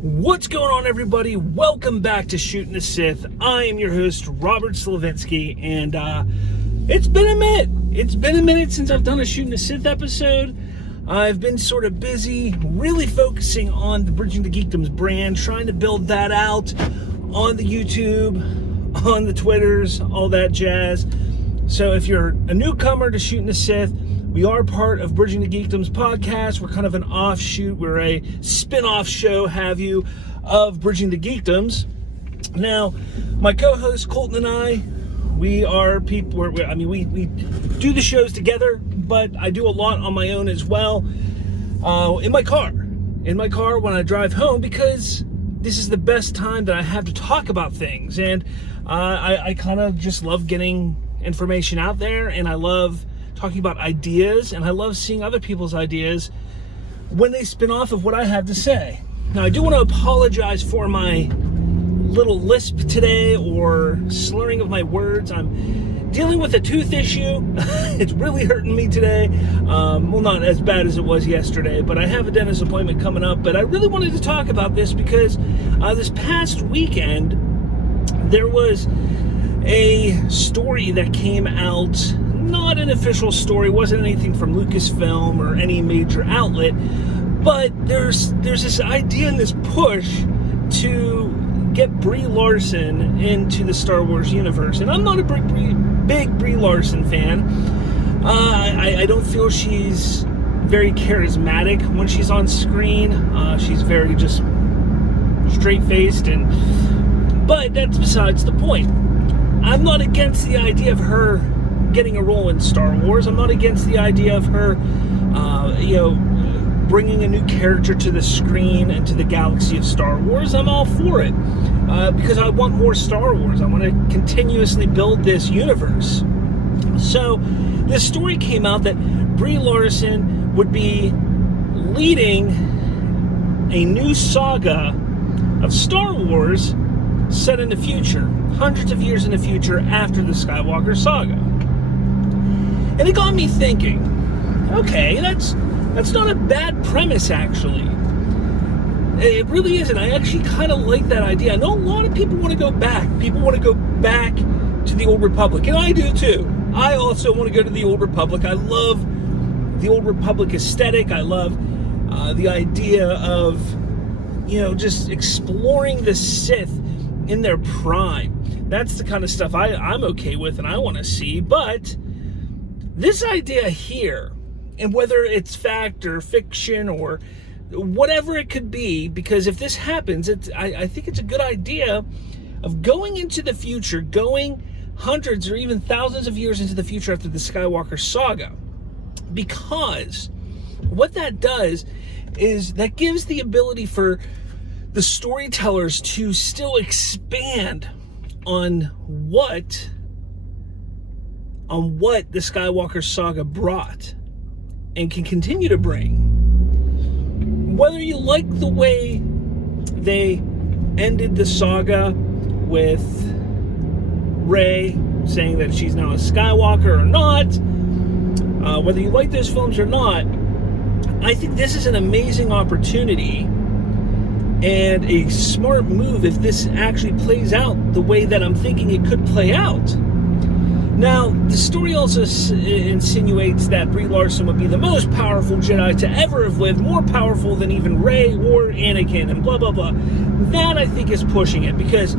What's going on, everybody? Welcome back to Shootin the Sith. I am your host, Robert Slavinsky, and it's been a minute. It's been a minute since I've done a Shootin the Sith episode. I've been sort of busy, really focusing on the Bridging the Geekdoms brand, trying to build that out on the YouTube, on the Twitters, all that jazz. So if you're a newcomer to Shootin the Sith, we are part of Bridging the Geekdoms podcast. We're kind of an offshoot. We're a spin-off show, have you, of Bridging the Geekdoms. Now, my co-host Colton and I, we are people. We do the shows together, but I do a lot on my own as well. In my car when I drive home, because this is the best time that I have to talk about things, and I kind of just love getting information out there, and I love talking about ideas, and I love seeing other people's ideas when they spin off of what I have to say. Now, I do want to apologize for my little lisp today or slurring of my words. I'm dealing with a tooth issue. It's really hurting me today. Well, not as bad as it was yesterday, but I have a dentist appointment coming up. But I really wanted to talk about this because this past weekend there was a story that came out. Not an official story, wasn't anything from Lucasfilm or any major outlet, but there's this idea and this push to get Brie Larson into the Star Wars universe. And I'm not a big Brie Larson fan. I don't feel she's very charismatic when she's on screen. She's very just straight-faced, but that's besides the point. I'm not against the idea of her getting a role in Star Wars. I'm not against the idea of her, bringing a new character to the screen and to the galaxy of Star Wars. I'm all for it, because I want more Star Wars. I want to continuously build this universe. So this story came out that Brie Larson would be leading a new saga of Star Wars set in the future, hundreds of years in the future after the Skywalker saga. And it got me thinking, okay, that's not a bad premise, actually. It really isn't. I actually kind of like that idea. I know a lot of people want to go back. People want to go back to the Old Republic, and I do too. I also want to go to the Old Republic. I love the Old Republic aesthetic. I love the idea of, just exploring the Sith in their prime. That's the kind of stuff I'm okay with and I want to see, but this idea here, and whether it's fact or fiction or whatever it could be, because if this happens, I think it's a good idea of going into the future, going hundreds or even thousands of years into the future after the Skywalker saga. Because what that does is that gives the ability for the storytellers to still expand on what the Skywalker saga brought and can continue to bring. Whether you like the way they ended the saga with Rey saying that she's now a Skywalker or not, whether you like those films or not, I think this is an amazing opportunity and a smart move if this actually plays out the way that I'm thinking it could play out. Now, the story also insinuates that Brie Larson would be the most powerful Jedi to ever have lived, more powerful than even Rey or Anakin, and blah, blah, blah. That, I think, is pushing it, because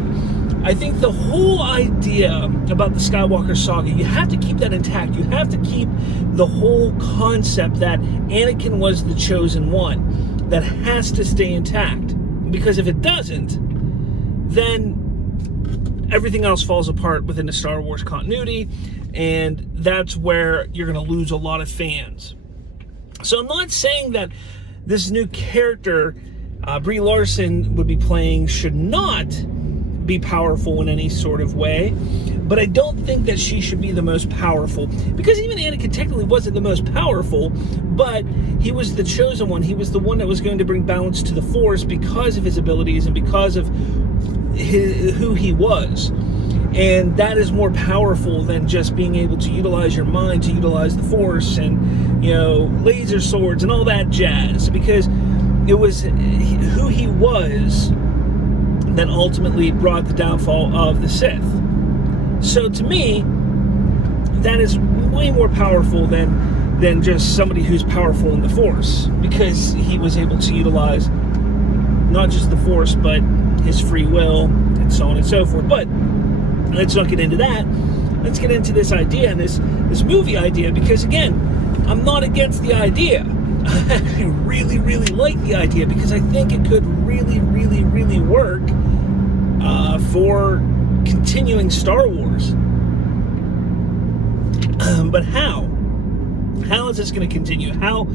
I think the whole idea about the Skywalker saga, you have to keep that intact. You have to keep the whole concept that Anakin was the chosen one. That has to stay intact, because if it doesn't, then everything else falls apart within the Star Wars continuity, and that's where you're going to lose a lot of fans. So I'm not saying that this new character Brie Larson would be playing should not be powerful in any sort of way, but I don't think that she should be the most powerful, because even Anakin technically wasn't the most powerful, but he was the chosen one. He was the one that was going to bring balance to the Force because of his abilities and because of who he was. And that is more powerful than just being able to utilize your mind, to utilize the Force and, laser swords and all that jazz. Because it was who he was that ultimately brought the downfall of the Sith. So to me, that is way more powerful than just somebody who's powerful in the Force, because he was able to utilize not just the Force, but his free will and so on and so forth. But let's not get into that. Let's get into this idea and this movie idea, because again, I'm not against the idea. I actually really, really like the idea, because I think it could really, really, really work for continuing Star Wars. But how? How is this going to continue? How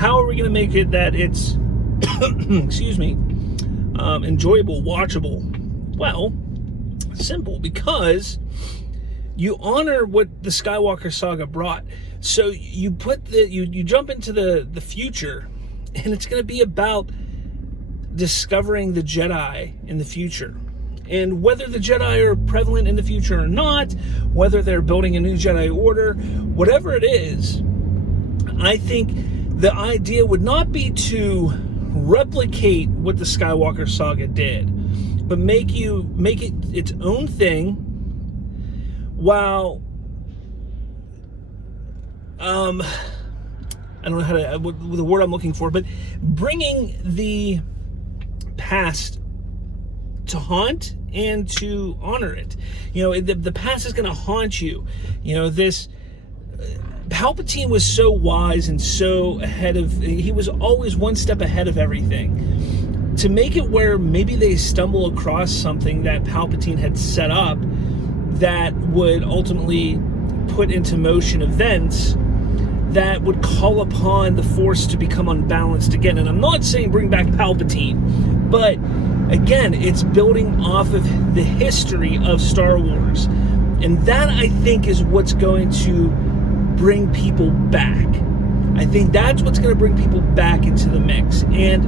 are we going to make it that it's excuse me, enjoyable, watchable? Well, simple, because you honor what the Skywalker saga brought. So you put you jump into the future, and it's going to be about discovering the Jedi in the future. And whether the Jedi are prevalent in the future or not, whether they're building a new Jedi Order, whatever it is, I think the idea would not be to replicate what the Skywalker saga did, but make it its own thing, while I don't know how to, what the word I'm looking for, but bringing the past to haunt and to honor it. You know, the past is going to haunt you. You know, this Palpatine was so wise and so he was always one step ahead of everything. To make it where maybe they stumble across something that Palpatine had set up that would ultimately put into motion events that would call upon the Force to become unbalanced again. And I'm not saying bring back Palpatine, but again, it's building off of the history of Star Wars. And that, I think, is what's going to bring people back. I think that's what's going to bring people back into the mix. And,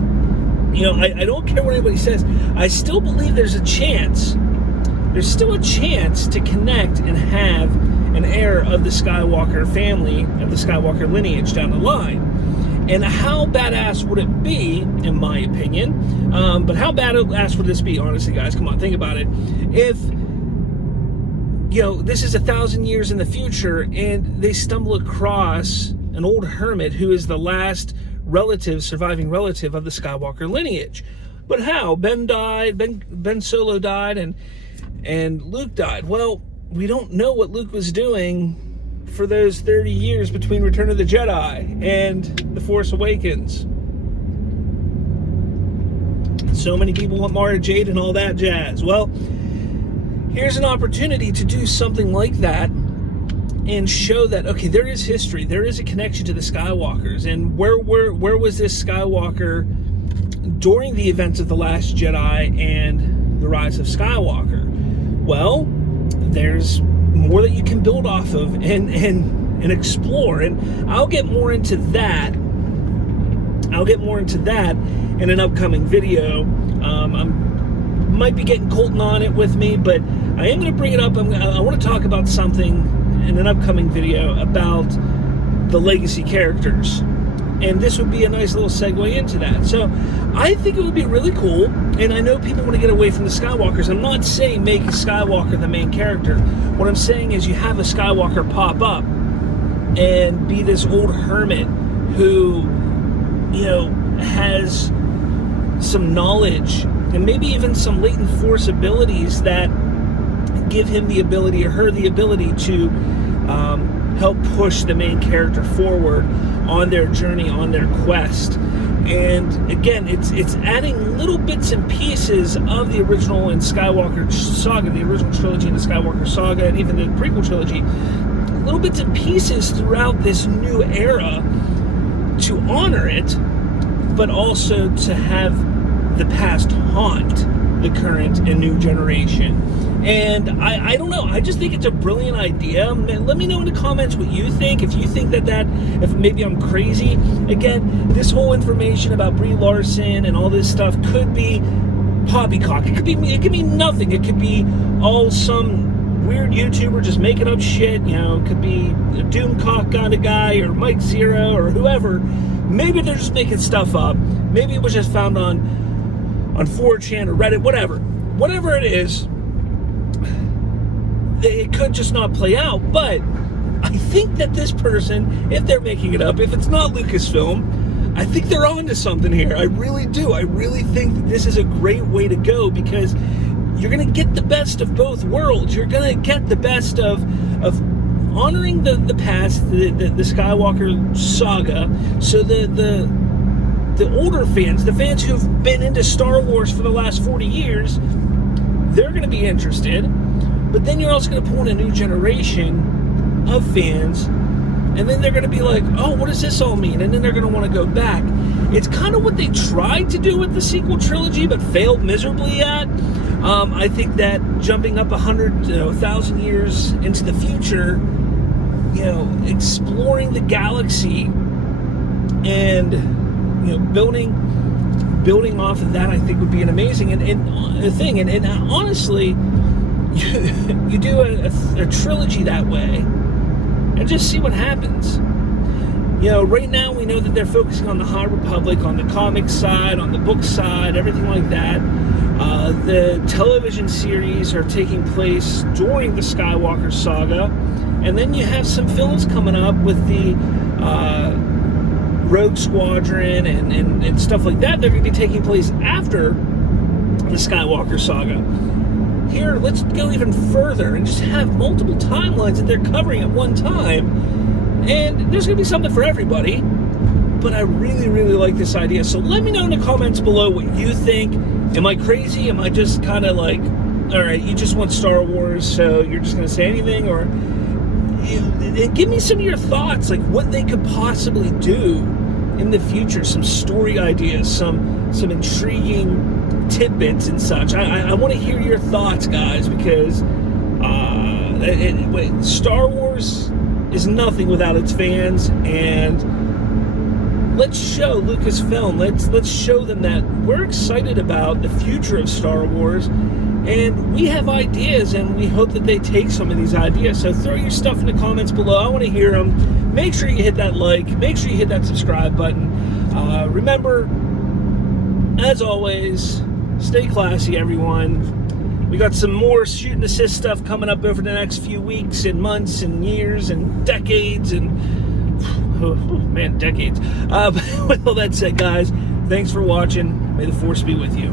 you know, I don't care what anybody says. I still believe there's a chance. There's still a chance to connect and have an heir of the Skywalker family, of the Skywalker lineage down the line. And how badass would it be, in my opinion? But how badass would this be, honestly, guys? Come on, think about it. If, you know, this is 1,000 years in the future, and they stumble across an old hermit who is the last surviving relative of the Skywalker lineage. But how? Ben died, Ben Solo died, and Luke died. Well, we don't know what Luke was doing for those 30 years between Return of the Jedi and The Force Awakens. So many people want Mara Jade and all that jazz. Well, here's an opportunity to do something like that and show that, okay, there is history, there is a connection to the Skywalkers, and where was this Skywalker during the events of The Last Jedi and The Rise of Skywalker? Well, there's more that you can build off of and explore, and I'll get more into that in an upcoming video. I might be getting Colton on it with me, but I am going to bring it up. I want to talk about something in an upcoming video about the legacy characters, and this would be a nice little segue into that. So I think it would be really cool, and I know people want to get away from the Skywalkers. I'm not saying make a Skywalker the main character. What I'm saying is you have a Skywalker pop up and be this old hermit who, you know, has some knowledge and maybe even some latent Force abilities that give him the ability, or her the ability, to help push the main character forward on their journey, on their quest. And again, it's adding little bits and pieces of the original and Skywalker saga, the original trilogy and the Skywalker saga, and even the prequel trilogy, little bits and pieces throughout this new era to honor it, but also to have the past haunt the current and new generation. And I don't know, I just think it's a brilliant idea. Let me know in the comments what you think. If you think if maybe I'm crazy. Again, this whole information about Brie Larson and all this stuff could be poppycock. It could be nothing. It could be all some weird YouTuber just making up shit. You know, it could be a Doomcock kind of guy, or Mike Zero, or whoever. Maybe they're just making stuff up. Maybe it was just found on 4chan or Reddit, whatever it is. It could just not play out, but I think that this person, if they're making it up, if it's not Lucasfilm, I think they're onto something here. I really do. I really think that this is a great way to go, because you're going to get the best of both worlds. You're going to get the best of honoring the past, the Skywalker saga, so the older fans, the fans who've been into Star Wars for the last 40 years, they're going to be interested. But then you're also going to pull in a new generation of fans, and then they're going to be like, oh, what does this all mean? And then they're going to want to go back. It's kind of what they tried to do with the sequel trilogy, but failed miserably at. I think that jumping up 1,000 years into the future, exploring the galaxy and, building off of that, I think would be an amazing thing. And honestly, you do a trilogy that way and just see what happens. Right now we know that they're focusing on the High Republic, on the comic side, on the book side, everything like that. The television series are taking place during the Skywalker saga, and then you have some films coming up with the Rogue Squadron and stuff like that. They're going to be taking place after the Skywalker saga. Here, let's go even further and just have multiple timelines that they're covering at one time. And there's going to be something for everybody. But I really, really like this idea. So let me know in the comments below what you think. Am I crazy? Am I just kind of like, all right, you just want Star Wars, so you're just going to say anything? Or give me some of your thoughts, like what they could possibly do in the future. Some story ideas, some intriguing tidbits and such. I want to hear your thoughts, guys, because Star Wars is nothing without its fans, and let's show Lucasfilm, let's show them that we're excited about the future of Star Wars, and we have ideas, and we hope that they take some of these ideas. So throw your stuff in the comments below. I want to hear them. Make sure you hit that like, make sure you hit that subscribe button. Remember, as always, stay classy, everyone. We got some more Shootin the Sith stuff coming up over the next few weeks and months and years and decades and, decades. With all that said, guys, thanks for watching. May the Force be with you.